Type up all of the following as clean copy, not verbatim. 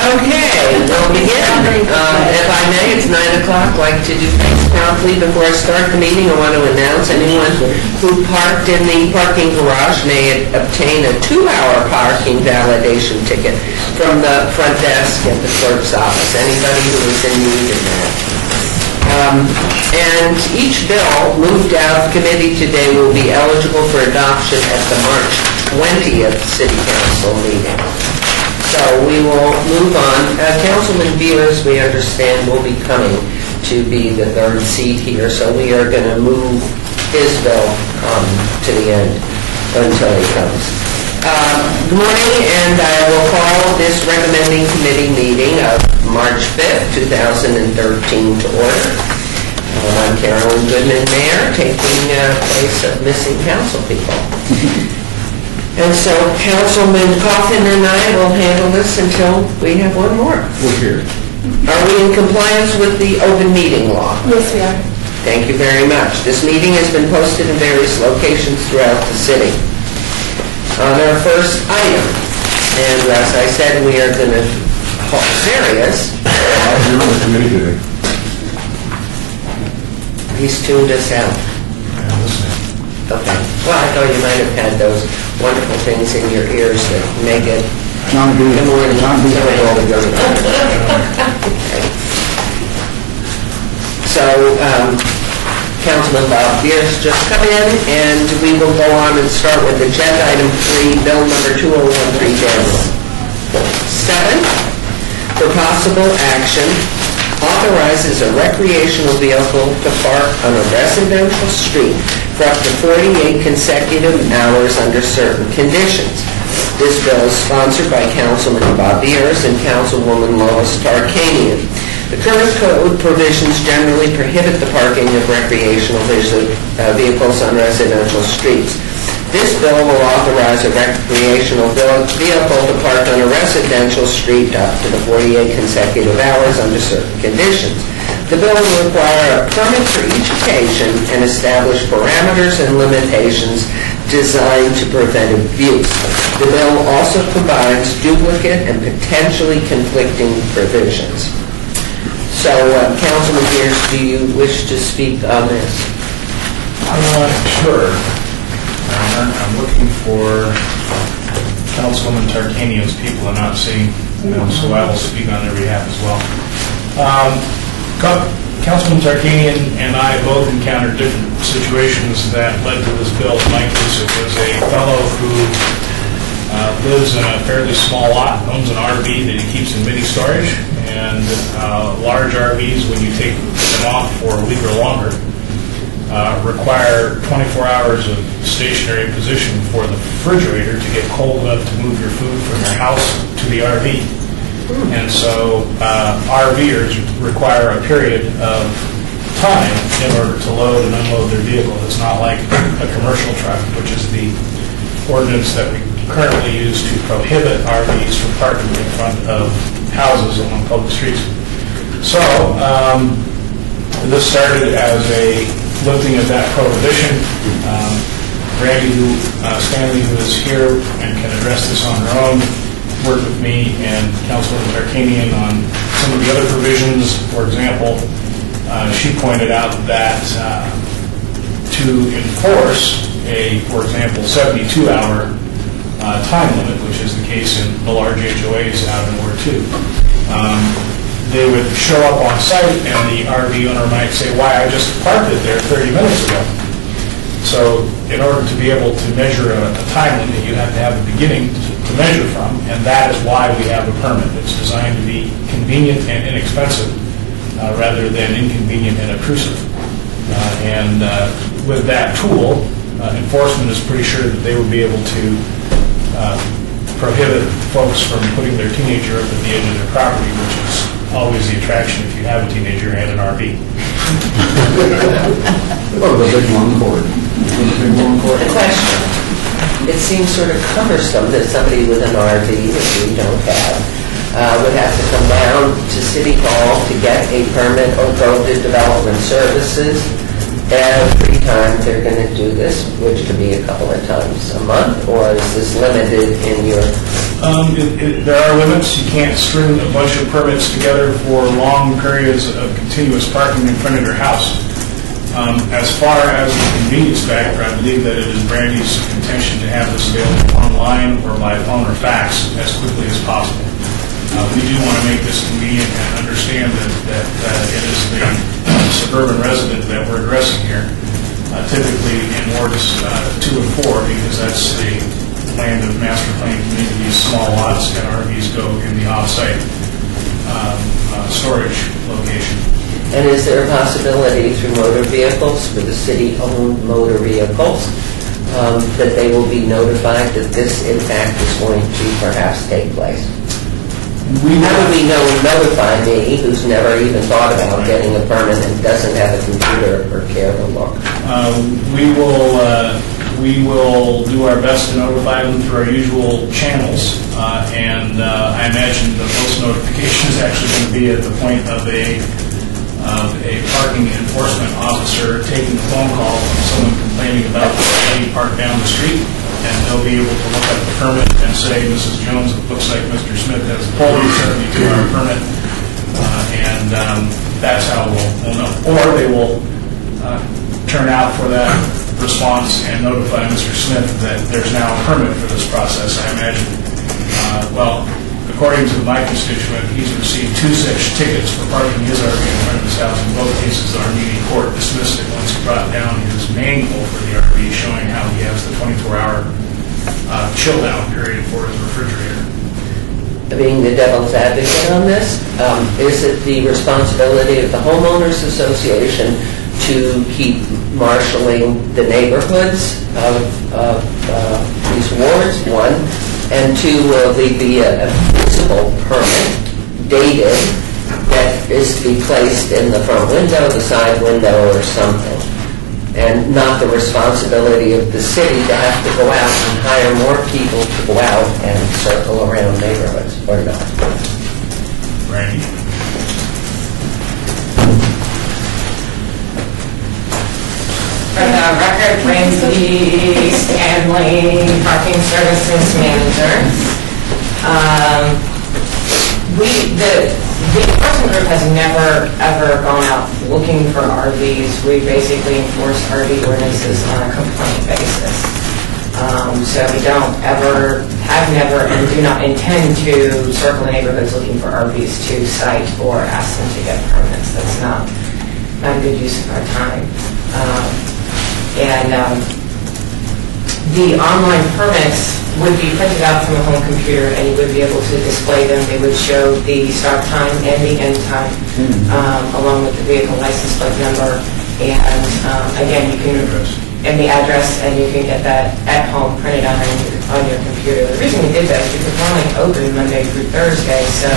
Okay, we'll begin. If I may, it's 9 o'clock. I'd like to do things promptly. Before I start the meeting, I want to announce anyone who parked in the parking garage may obtain a 2-hour parking validation ticket from the front desk at the clerk's office. Anybody who is in need of that. And each bill moved out of committee today will be eligible for adoption at the March 20th City Council meeting. So we will move on. Councilman Beers, we understand, will be coming to be the third seat here, so we are going to move his bill to the end until he comes. Good morning, and I will call this recommending committee meeting of March 5th, 2013 to order. I'm Carolyn Goodman, Mayor, taking place of missing council people. And so Councilman Coffin and I will handle this until we have one more. We're here. Are we in compliance with the open meeting law? Yes, we are. Thank you very much. This meeting has been posted in various locations throughout the city. On our first item, and as I said, we are going to serious. You're on the committee today. He's tuned us out. I'm listening. Okay. Well, I thought you might have had those wonderful things in your ears that make it. John B. Good morning. John B. all together. Okay. So, Councilman Bob Beers just come in, and we will go on and start with agenda item 3, bill number 2013-7, for possible action, authorizes a recreational vehicle to park on a residential street for up to 48 consecutive hours under certain conditions. This bill is sponsored by Councilman Bob Beers and Councilwoman Lois Tarkanian. The current code provisions generally prohibit the parking of recreational vehicles on residential streets. This bill will authorize a recreational vehicle to park on a residential street up to the 48 consecutive hours under certain conditions. The bill will require a permit for each occasion and establish parameters and limitations designed to prevent abuse. The bill also combines duplicate and potentially conflicting provisions. So, Councilman Beers, do you wish to speak on this? Sure. I'm looking for Councilwoman Tarkanian's people. I'm not seeing, so I will speak on their behalf as well. Councilwoman Tarkanian and I both encountered different situations that led to this bill. Mike Lucid was a fellow who lives in a fairly small lot, owns an RV that he keeps in mini storage, and large RVs, when you take them off for a week or longer, require 24 hours of stationary position for the refrigerator to get cold enough to move your food from your house to the RV. And so RVers require a period of time in order to load and unload their vehicle. It's not like a commercial truck, which is the ordinance that we currently use to prohibit RVs from parking in front of houses along public streets. So this started as a lifting of that prohibition. Randy Stanley, who is here and can address this on her own, worked with me and Councilwoman Tarkanian on some of the other provisions. For example, she pointed out that to enforce a, for example, 72-hour time limit, which is the case in the large HOAs out in Ward 2, they would show up on site and the RV owner might say, why, I just parked it there 30 minutes ago. So in order to be able to measure a time limit, you have to have a beginning to measure from, and that is why we have a permit. It's designed to be convenient and inexpensive rather than inconvenient and obtrusive. And with that tool, enforcement is pretty sure that they would be able to prohibit folks from putting their teenager up at the edge of their property, which is always the attraction if you have a teenager and an RV. Well, the big long cord. A question. It seems sort of cumbersome that somebody with an RV that we don't have would have to come down to City Hall to get a permit or go to Development Services every time they're going to do this, which could be a couple of times a month, or is this limited in your... There are limits. You can't string a bunch of permits together for long periods of continuous parking in front of your house. As far as the convenience factor, I believe that it is Brandy's contention to have this available online or by phone or fax as quickly as possible. We do want to make this convenient and understand that it is the suburban resident that we're addressing here, typically in wards 2 and 4, because that's the land of master plan communities, small lots, and RVs go in the off-site storage location. And is there a possibility through motor vehicles, for the city-owned motor vehicles, that they will be notified that this, in fact, is going to perhaps take place? How do we notify me, who's never even thought about getting a permit and doesn't have a computer or care to look? We will do our best to notify them through our usual channels, and I imagine the post notification is actually going to be at the point of a parking enforcement officer taking a phone call from someone complaining about being parked down the street, and they'll be able to look at the permit and say, Mrs. Jones, it looks like Mr. Smith has a full 72-hour permit, and that's how we'll know. Or they will turn out for that response and notify Mr. Smith that there's now a permit for this process, I imagine. According to my constituent, he's received 2 such tickets for parking his RV in front of his house. In both cases, our meeting court dismissed it once he brought down his manual for the RV showing how he has the 24-hour chill-down period for his refrigerator. Being the devil's advocate on this, is it the responsibility of the homeowners association to keep marshaling the neighborhoods of these wards, 1, and 2, will there be a visible permit dated that is to be placed in the front window, the side window, or something, and not the responsibility of the city to have to go out and hire more people to go out and circle around neighborhoods, or not? Randy? For the record, Randy Stanley, Parking Services Manager. The enforcement group has never, ever gone out looking for RVs. We basically enforce RV ordinances on a complaint basis. So we don't ever, have never, and do not intend to circle the neighborhoods looking for RVs to cite or ask them to get permits. That's not a good use of our time. The online permits would be printed out from a home computer, and you would be able to display them. They would show the start time and the end time, along with the vehicle license plate number, and again, you can, and the address, and you can get that at home printed on your computer. The reason we did that is because we're only open Monday through Thursday, so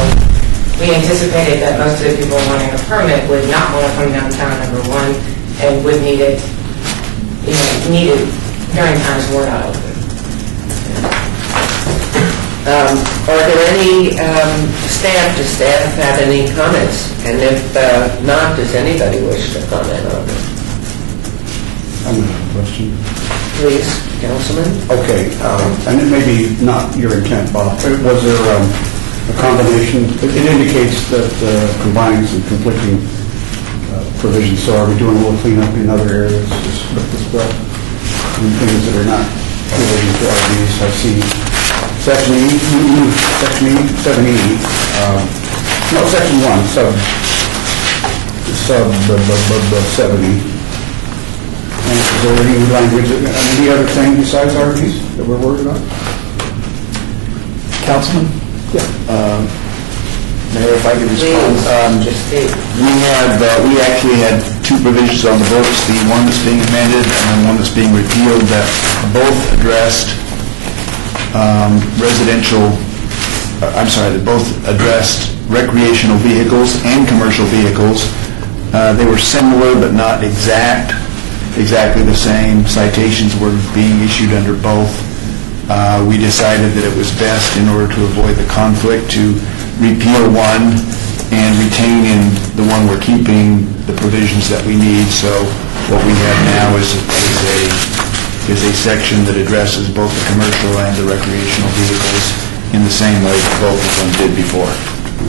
we anticipated that most of the people wanting a permit would not want to come downtown, number 1, and would need it during times we're not open. Are there any does staff have any comments? And if not, does anybody wish to comment on it? I have a question. Please, Councilman. Okay, and it may be not your intent, Bob. Was there a combination? It indicates that combines and conflicting provisions. So are we doing a little cleanup in other areas with this bill? And things that are not related to RVs? I see Section E, Section 1, sub 70. And is there any language, any other thing besides RVs that we're worried about? Councilman? Yeah. Mayor, if I could respond. We actually had 2 provisions on the books, the one that's being amended and the one that's being repealed, that both addressed recreational vehicles and commercial vehicles. They were similar but not exactly the same. Citations were being issued under both. We decided that it was best, in order to avoid the conflict, to repeal one and retain in the one we're keeping the provisions that we need. So What we have now is a section that addresses both the commercial and the recreational vehicles in the same way that both of them did before.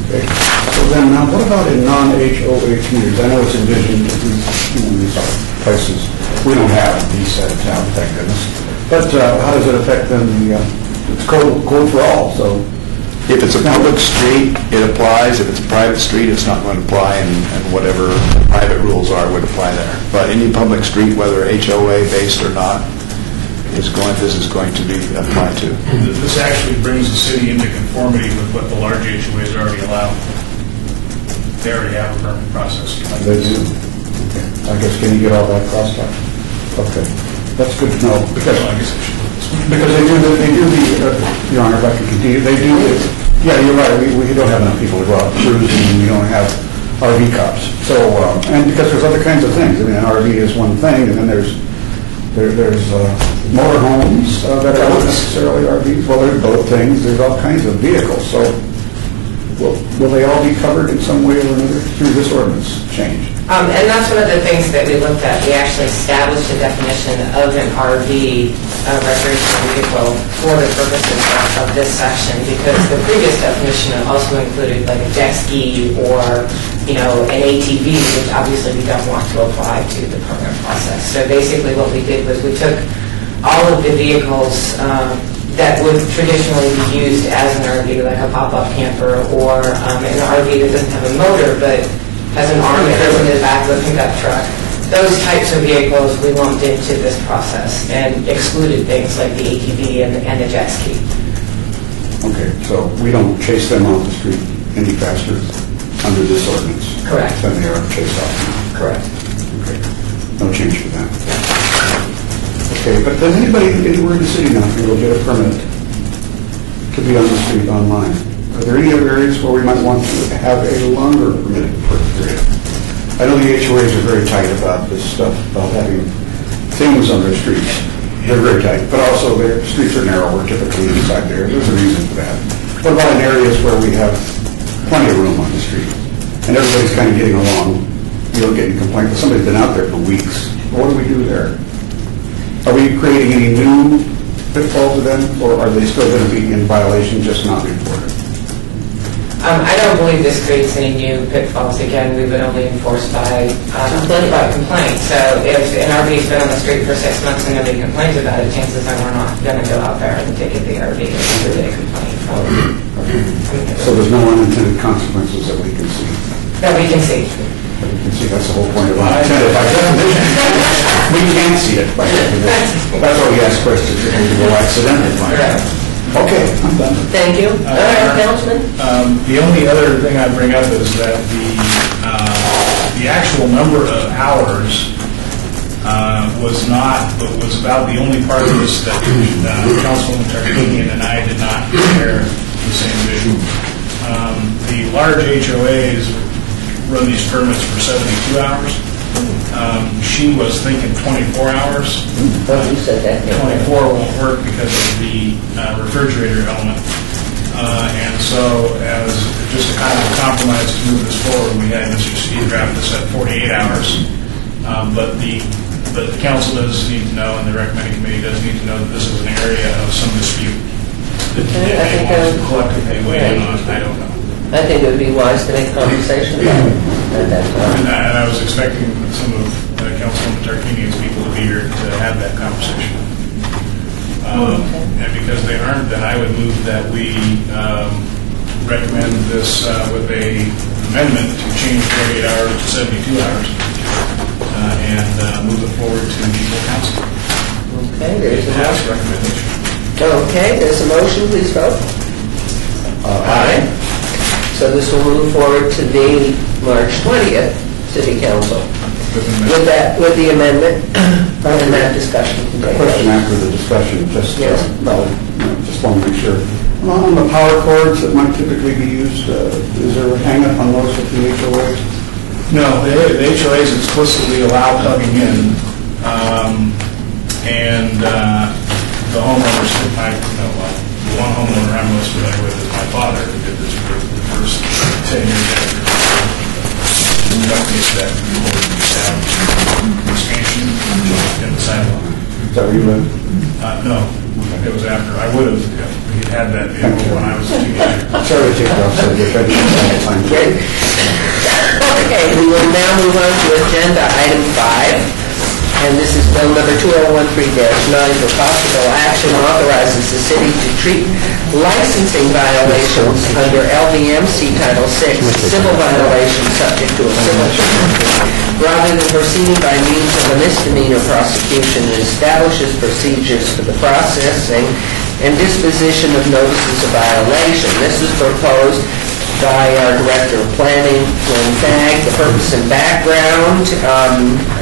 Okay. So then, now, what about in non-HOA communities? I know it's envisioned that these are places we don't have these set of town, thank goodness. But how does it affect them? It's code for all, so... If it's a public street, it applies. If it's a private street, it's not going to apply, and whatever private rules are would apply there. But any public street, whether HOA-based or not, this is going to be applied to. This actually brings the city into conformity with what the large HOAs already allow. They already have a permit process. They do. Okay. I guess, can you get all that crossed out? Okay. That's good to know, because they do the, Your Honor, if I could continue, they do, yeah, you're right, we don't have enough people to go out cruising, and we don't have RV cops. So, and because there's other kinds of things. I mean, an RV is one thing, and then there's motorhomes that are not necessarily RVs. Well, there's boat things, there's all kinds of vehicles. So, will they all be covered in some way or another through this ordinance change? And that's one of the things that we looked at. We actually established a definition of an RV, recreational vehicle, for the purposes of this section, because the previous definition also included like a jet ski or, an ATV, which obviously we don't want to apply to the permit process. So basically what we did was we took all of the vehicles that would traditionally be used as an RV, like a pop-up camper or an RV that doesn't have a motor, but has an arm that goes into the back of a pickup truck. Those types of vehicles we lumped into this process and excluded things like the ATV and the jet ski. Okay, so we don't chase them off the street any faster under this ordinance? Correct. Than they are chased off? Correct. Okay, no change for that. Okay, but does anybody anywhere in the city now can go get a permit to be on the street online? Are there any other areas where we might want to have a longer permitted period? I know the HOAs are very tight about this stuff, about having things on their streets. They're very tight, but also their streets are narrower typically inside there. There's a reason for that. What about in areas where we have plenty of room on the street and everybody's kind of getting along, getting complaints, but somebody's been out there for weeks? What do we do there? Are we creating any new pitfalls for them, or are they still going to be in violation, just not reported? I don't believe this creates any new pitfalls. Again, we would only enforce by complaint. So if an RV's been on the street for 6 months and nobody complains about it, chances are we're not going to go out there and ticket the RV if they complain. So there's no unintended consequences that we can see? That we can see. You can see that's the whole point of unintended by definition. We can't see it by definition. That's why we ask questions, if we go accidentally. Okay, I'm done. Thank you. Councilman? The only other thing I'd bring up is that the actual number of hours was about the only part of this that Councilwoman Tarkanian and I did not share the same vision. The large HOAs run these permits for 72 hours. She was thinking 24 hours. Oh, you said that. 24 won't work because of the refrigerator element. And so, as just a kind of a compromise to move this forward, we had Mr. Steve draft this at 48 hours. But the council does need to know, and the recommending committee does need to know that this is an area of some dispute that they want to collectively weigh in on. I don't know. I think it would be wise to make conversation about it at that time. And I was expecting some of Councilwoman Tarkanian's people to be here to have that conversation. And because they aren't, then I would move that we recommend this with a amendment to change 48 hours to 72 hours and move it forward to the full council. Okay, there's a motion. Recommendation. Okay, there's a motion. Please vote. Aye. So this will move forward to the March 20th City Council. With the amendment and that discussion. A question after the discussion, just want to make sure. On the power cords that might typically be used, is there a hang-up on those with the HOAs? No, the HOAs explicitly allow plugging in, and the homeowners, the one homeowner I'm most familiar with is my father, who did this for the first 10 years after the companies that expansion the sidewalk. Is that where you live? No, it was after. I would have had that vehicle when I was a teenager. Sorry to take it off subject. I didn't have time. Okay. Okay, we will now move on to agenda item 5, and this is bill number 2013-9 for possible action authorizes the city to treat licensing violations under LVMC Title VI, civil violations subject to a civil penalty, rather than proceeding by means of a misdemeanor prosecution, and establishes procedures for the processing and disposition of notices of violation. This is proposed by our Director of Planning, Glenn Fagg. The purpose and background,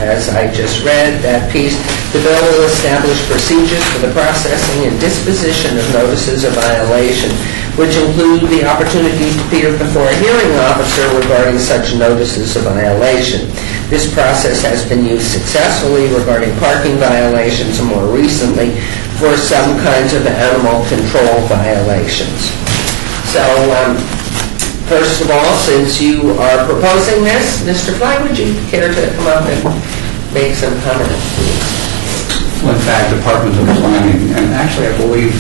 as I just read that piece, the bill will establish procedures for the processing and disposition of notices of violation, which include the opportunity to appear before a hearing officer regarding such notices of violation. This process has been used successfully regarding parking violations and more recently for some kinds of animal control violations. So, first of all, since you are proposing this, Mr. Fly, would you care to come up and make some comments, please? Well, in fact, Department of Planning, and actually I believe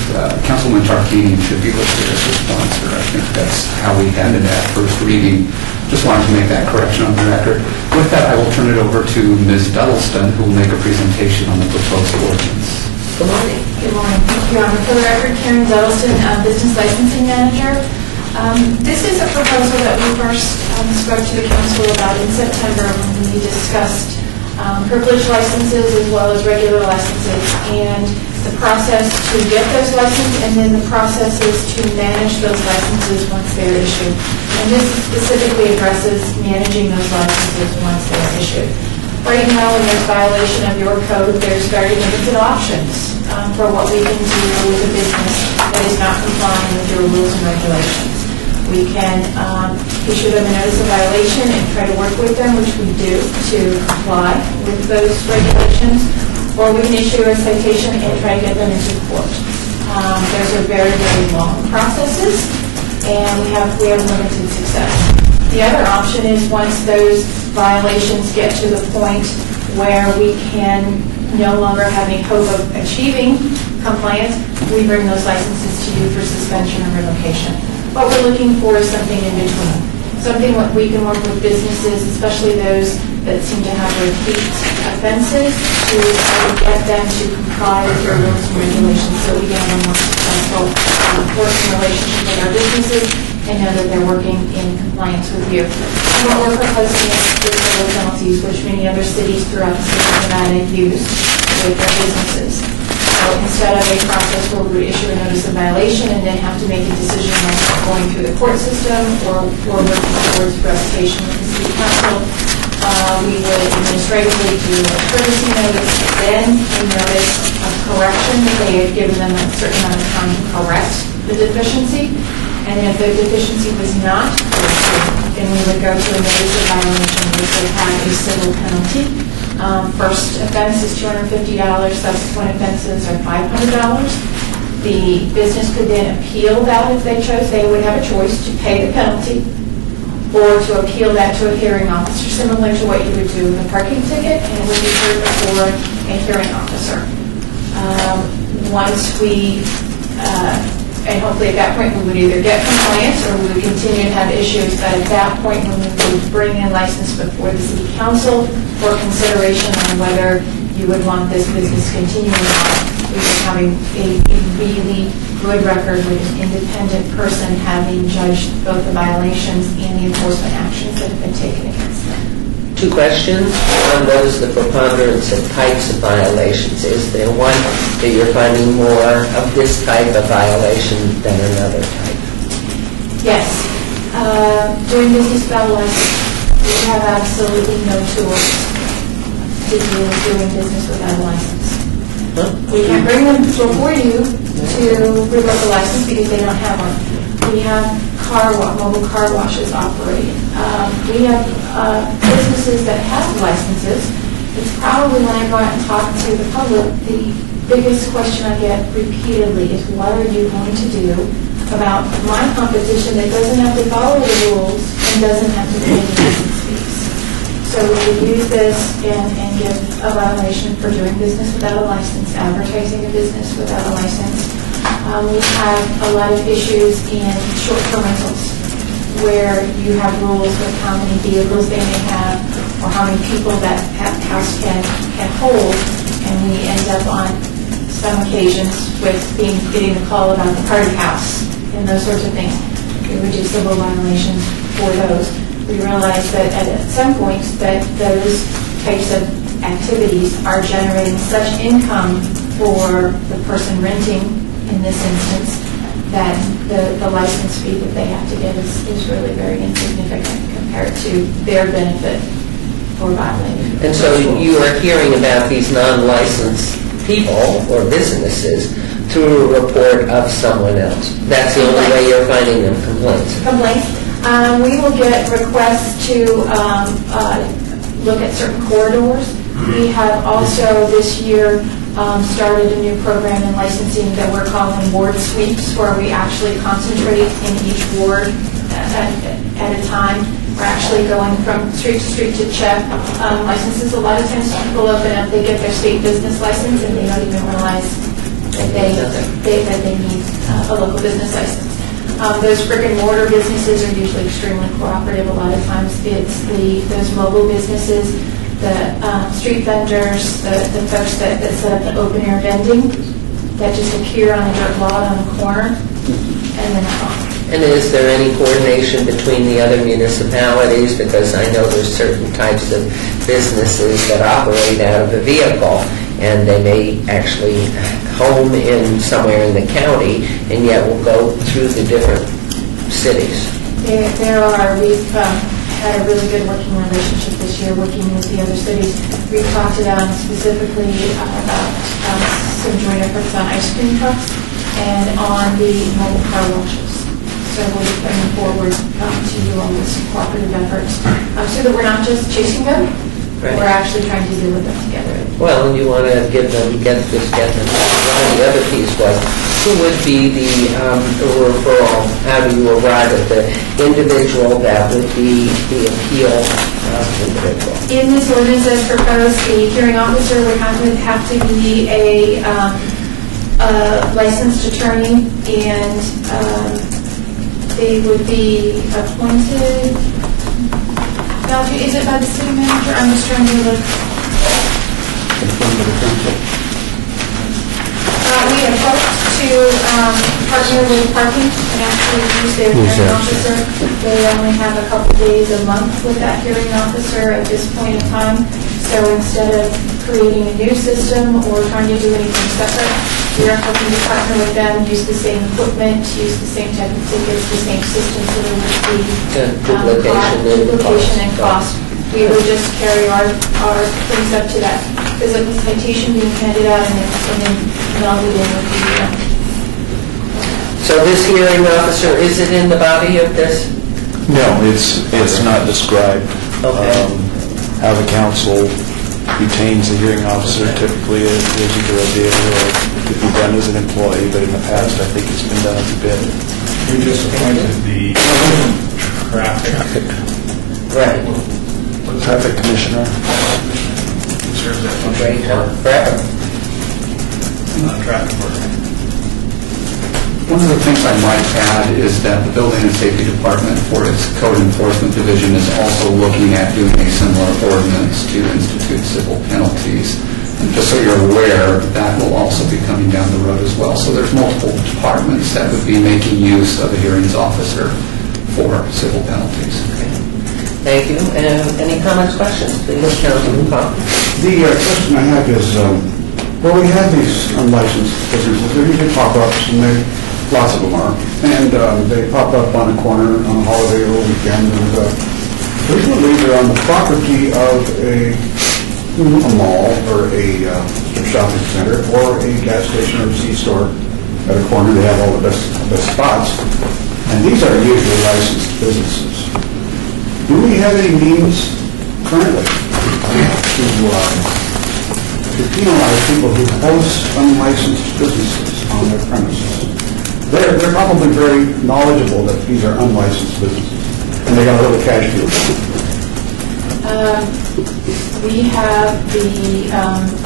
Councilman Tarkanian should be listed as a sponsor. I think that's how we had it at first reading. Just wanted to make that correction on the record. With that, I will turn it over to Ms. Duddleston, who will make a presentation on the proposed ordinance. Good morning. Good morning. Thank you, Your Honor. For the record, Karen Duddleston, Business Licensing Manager. This is a proposal that we first spoke to the council about in September when we discussed privilege licenses as well as regular licenses, and the process to get those licenses and then the processes to manage those licenses once they're issued. And this specifically addresses managing those licenses once they're issued. Right now, when there's violation of your code, there's very limited options for what we can do with a business that is not complying with your rules and regulations. We can issue them a notice of violation and try to work with them, which we do, to comply with those regulations, or we can issue a citation and try to get them into court. Those are very, very long processes, and we have limited success. The other option is once those violations get to the point where we can no longer have any hope of achieving compliance, we bring those licenses to you for suspension or revocation. What we're looking for is something in between, something that we can work with businesses, especially those that seem to have repeat offenses, to get them to comply with your rules and regulations so we can have a more successful working relationship with our businesses and know that they're working in compliance with you. And what we're proposing is civil penalties, which many other cities throughout the state of Nevada use with their businesses. So instead of a process where we issue a notice of violation and then have to make a decision like going through the court system or working towards revocation with the city council, we would administratively do a courtesy notice, then a notice of correction that they had given them a certain amount of time to correct the deficiency. And if the deficiency was not corrected, then we would go to a notice of violation, which would have a civil penalty. First offense is $250. Subsequent offenses are $500. The business could then appeal that if they chose. They would have a choice to pay the penalty or to appeal that to a hearing officer, similar to what you would do with a parking ticket, and it would be heard before a hearing officer. Once we and hopefully at that point we would either get compliance or we would continue to have issues. But at that point, when we would bring in license before the city council for consideration on whether you would want this business continuing on, we would have a really good record with an independent person having judged both the violations and the enforcement actions that have been taken against them. Two questions. One was the preponderance of types of violations. Is there one that you're finding more of this type of violation than another type? Yes. Doing business without a license, we have absolutely no tools to deal with doing business without a license. Huh? We can't bring them before you to revoke a license because they don't have one. We have mobile car washes operating. We have businesses that have licenses. It's probably when I go out and talk to the public, the biggest question I get repeatedly is, what are you going to do about my competition that doesn't have to follow the rules and doesn't have to pay the license fees? So we would use this and give a violation for doing business without a license, advertising a business without a license. We have a lot of issues in short-term rentals where you have rules with how many vehicles they may have or how many people that house can hold, and we end up on some occasions with getting the call about the party house and those sorts of things. We would do civil violations for those. We realize that at some point that those types of activities are generating such income for the person renting in this instance that the license fee that they have to give is really very insignificant compared to their benefit for violating. And so you are hearing about these non-licensed people or businesses through a report of someone else. That's the only way you're finding them complaints. We will get requests to look at certain corridors. We have also this year started a new program in licensing that we're calling ward sweeps, where we actually concentrate in each ward at a time. We're actually going from street to street to check licenses. A lot of times people open up, they get their state business license, and they don't even realize that they need a local business license. Those brick and mortar businesses are usually extremely cooperative. A lot of times it's those mobile businesses, the street vendors, the folks that set up the open air vending that just appear on a dirt lot on a corner, and then gone. And is there any coordination between the other municipalities? Because I know there's certain types of businesses that operate out of a vehicle, and they may actually home in somewhere in the county, and yet will go through the different cities. There are. We've had a really good working relationship this year, working with the other cities. We've talked specifically about some joint efforts on ice cream trucks and on the mobile car washes. So we'll be putting forward to you all with some cooperative efforts so that we're not just chasing them, Right. we're actually trying to deal with them together. Well, and you want to get them. One of the other piece was, who would be the referral? How do you arrive at the individual that would be the appeal individual? In this ordinance as proposed, the hearing officer would have to be a licensed attorney, and they would be appointed. Is it by the city manager? I'm just trying to look. We have hoped to partner with parking and actually use their hearing officer. They only have a couple days a month with that hearing officer at this point in time. So instead of creating a new system or trying to do anything separate, we are hoping to partner with them, use the same equipment, use the same type of tickets, the same system, so there would be duplication and cost. We would just carry our things up to that physical citation being handed out and then meld it in with the. So this hearing officer, is it in the body of this? No, it's not described. Okay. How the council retains a hearing officer typically is either a bid or it could be done as an employee, but in the past I think it's been done as a bid. We just appointed the traffic. Right. Traffic commissioner. Serves that function. Great. Forever. Traffic worker. One of the things I might add is that the Building and Safety Department, for its Code Enforcement Division, is also looking at doing a similar ordinance to institute civil penalties. And just so you're aware, that will also be coming down the road as well. So there's multiple departments that would be making use of a hearings officer for civil penalties. Thank you. Any comments, questions? Please, Councilman Cobb. The question I have is, well, we have these unlicensed businesses. They're usually pop-ups, and lots of them are. And they pop up on a corner on a holiday or a weekend. And frequently they're on the property of a mall or a shopping center or a gas station or a C-store at a corner. They have all the best spots. And these are usually licensed businesses. Do we have any means currently to penalize people who host unlicensed businesses on their premises? They're probably very knowledgeable that these are unlicensed businesses, and they got a little cash deal. We have the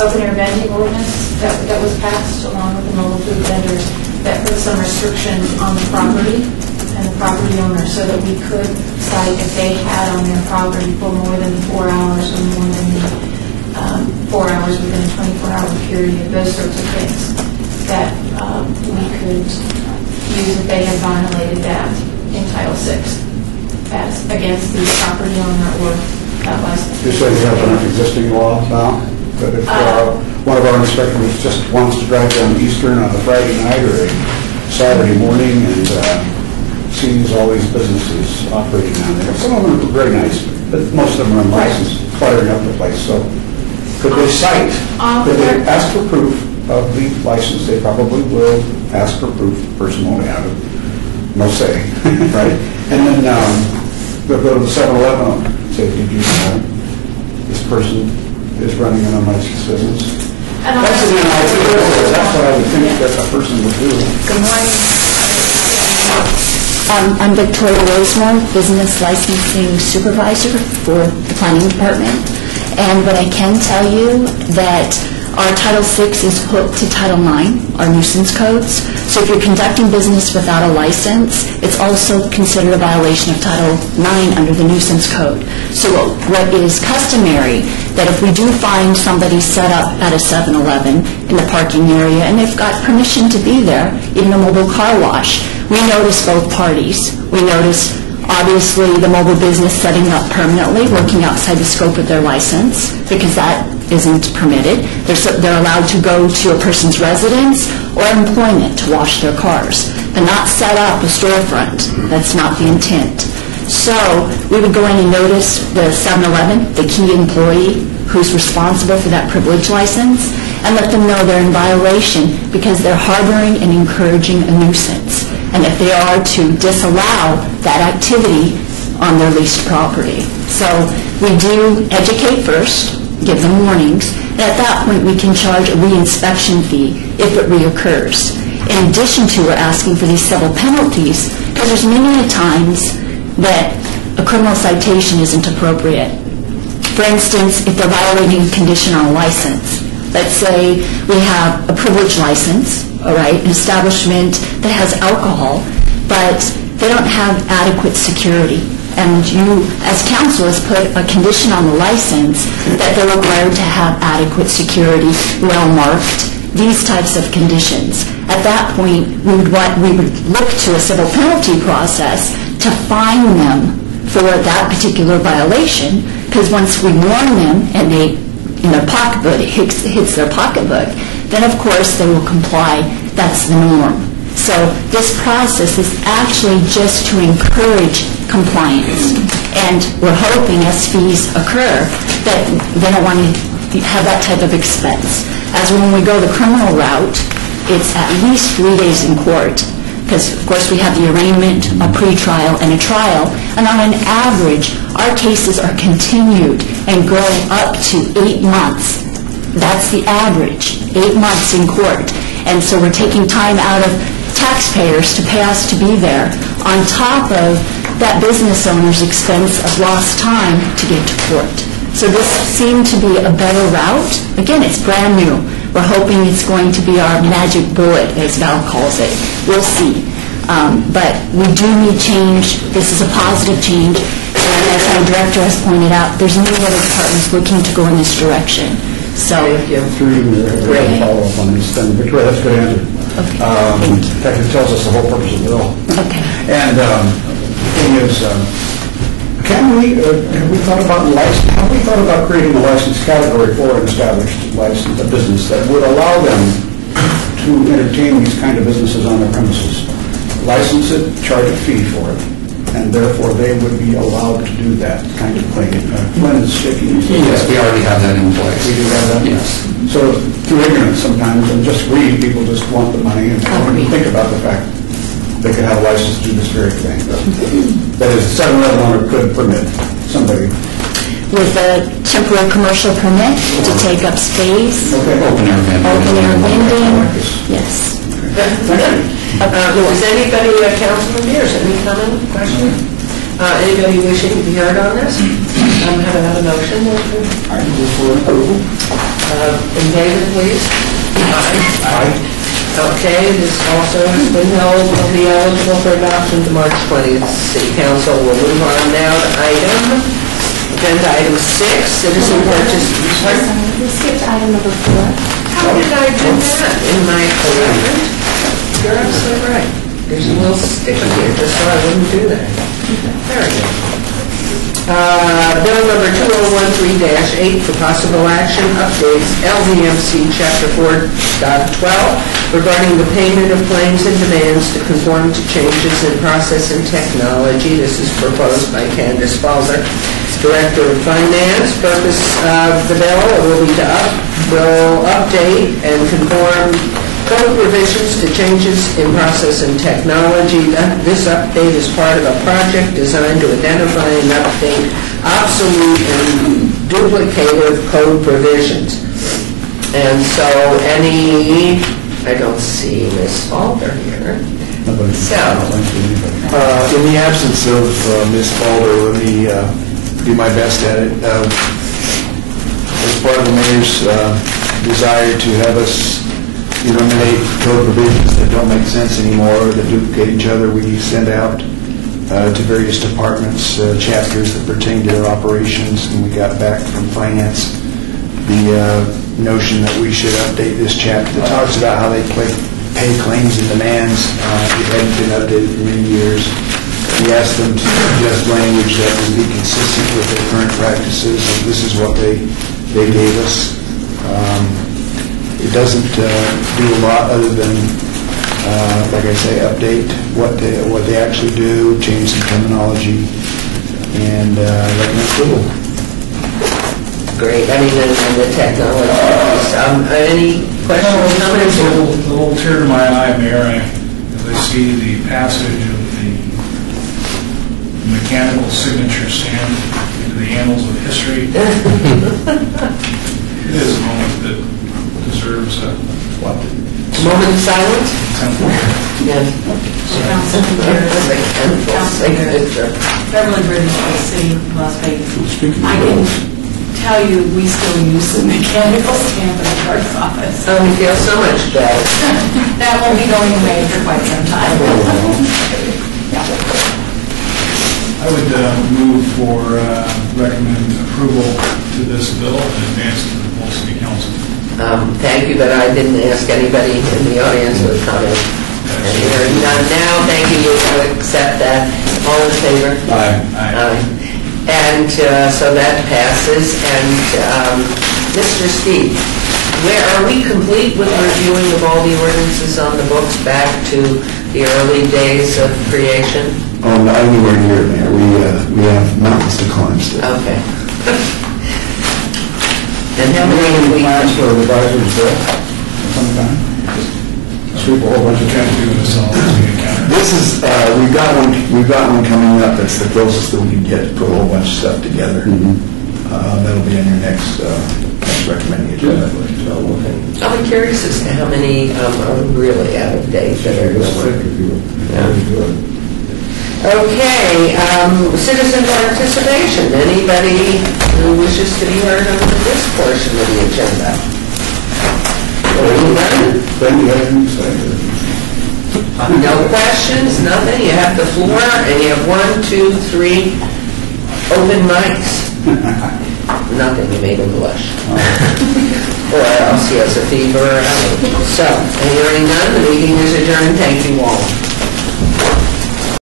open-air vending ordinance that was passed along with the mobile food vendors that put some restrictions on the property and the property owner so that we could cite if they had on their property for more than 4 hours or more than 4 hours within a 24-hour period, those sorts of things that we could use if they had violated that in Title VI as against the property owner or license. You said you have an existing law now, but if one of our inspectors just wants to drive down Eastern on a Friday night or a Saturday morning and sees all these businesses operating down there, some of them are very nice, but most of them are unlicensed, cluttering up the place. So could they cite, could they ask for proof of the license? They probably will ask for proof. The person won't have it. No say, right? And then they'll go to the 7-Eleven and say, did you know this person is running an unlicensed business? That's an unlicensed business. That's what I would think that a person would do. Good morning. I'm Victoria Rosemore, Business Licensing Supervisor for the Planning Department. And what I can tell you that our Title VI is hooked to Title IX, our nuisance codes. So if you're conducting business without a license, it's also considered a violation of Title IX under the nuisance code. So what is customary, that if we do find somebody set up at a 7-Eleven in the parking area, and they've got permission to be there, even a mobile car wash, we notice both parties. We notice, obviously, the mobile business setting up permanently, working outside the scope of their license, because that isn't permitted. They're allowed to go to a person's residence or employment to wash their cars, but not set up a storefront. That's not the intent. So we would go in and notice the 7-Eleven, the key employee who's responsible for that privilege license, and let them know they're in violation because they're harboring and encouraging a nuisance. And if they are to disallow that activity on their leased property. So we do educate first, give them warnings, and at that point we can charge a re-inspection fee if it reoccurs. In addition to, we're asking for these civil penalties because there's many times that a criminal citation isn't appropriate. For instance, if they're violating a condition on a license, let's say we have a privilege license, all right, an establishment that has alcohol, but they don't have adequate security. And you, as council, has put a condition on the license that they're required to have adequate security, well-marked, these types of conditions. At that point, we would look to a civil penalty process to fine them for that particular violation, because once we warn them and they, in their pocketbook, it hits their pocketbook, then of course they will comply. That's the norm. So this process is actually just to encourage compliance. And we're hoping as fees occur that they don't want to have that type of expense. As when we go the criminal route, it's at least 3 days in court, because of course we have the arraignment, a pretrial, and a trial. And on an average, our cases are continued and growing up to 8 months. That's the average, 8 months in court. And so we're taking time out of taxpayers to pay us to be there, on top of that business owner's expense of lost time to get to court. So this seemed to be a better route. Again, it's brand new. We're hoping it's going to be our magic bullet, as Val calls it. We'll see. But we do need change. This is a positive change. And as our director has pointed out, there's many other departments looking to go in this direction. So, Through the follow-up on this, then Victoria, that's a good answer. Okay. In fact, it tells us the whole purpose of the bill. Okay. And the thing is, can we, have we thought about creating a license category for an established license, a business that would allow them to entertain these kind of businesses on their premises? License it, charge a fee for it, and therefore they would be allowed to do that kind of thing. When it's shaking. Yes, we already have that in place. We do have that? Yes. So through ignorance sometimes, and just greed, people just want the money and don't even think about the fact they could have a license to do this very thing. That is, 7-Eleven owner could permit somebody. With a temporary commercial permit to take up space. Okay. Open air vending. Open air vending. Yes. Does anybody, Councilman Mears, any comment, question? Anybody wishing to be heard on this? Have a motion? I move for approval. And David, please. Aye. Okay, this also has been held, will be eligible for adoption to March 20th. City Council will move on now to agenda item 6, citizen participation. We skipped item number 4. How did I do that in my agreement? You're absolutely right. There's a little sticky here, just so I wouldn't do that. Very good. Bill number 2013-8 for possible action updates LVMC Chapter 4.12 regarding the payment of claims and demands to conform to changes in process and technology. This is proposed by Candace Falzer, Director of Finance. Purpose of the bill will be to update and conform code revisions to changes in process and technology. This update is part of a project designed to identify and update obsolete and duplicative code provisions. And so I don't see Ms. Falter here. So, In the absence of Ms. Faldo, let me do my best at it. As part of the mayor's desire to have us eliminate code provisions that don't make sense anymore, that duplicate each other, we send out to various departments chapters that pertain to their operations, and we got back from finance the notion that we should update this chapter that talks about how they pay claims and demands. It hadn't been updated for many years. We asked them to suggest language that would be consistent with their current practices, and this is what they gave us. It doesn't do a lot other than, like I say, update what they actually do, change some terminology, and recommend approval. great. I mean, and the technology piece. Any questions, comments? A little tear to my eye, Mayor, as I see the passage of the mechanical signature stamp into the annals of history. It is a moment that deserves a moment of silence? Yes. Beverly Bridges for the city of Las Vegas. I can tell you, we still use the mechanical stamp in the clerk's office. Oh, we feel so much better. That won't be going away for quite some time. I would move for recommend approval to this bill and advance to the full city council. Thank you, but I didn't ask anybody in the audience to comment. And hearing none now, thank you, you accept that. All in favor? Aye. Aye. And so that passes. And Mr. Steve, are we complete with reviewing of all the ordinances on the books back to the early days of creation? Oh, not anywhere near there. We have mountains to climb still. Okay. And how many have we... Plans for revisers there sometime? Sweep a whole bunch of This is we've got one coming up. That's the closest that we can get to put a whole bunch of stuff together. That'll be on your next recommending agenda. I'm curious as to how many are really out of date that are going. Okay, citizen participation. Anybody who wishes to be heard on this portion of the agenda? Then you have to say. No questions, nothing. You have the floor, and you have 1, 2, 3 open mics. Nothing. You made him blush. Or else he has a fever. So, hearing none, the meeting is adjourned. Thank you all.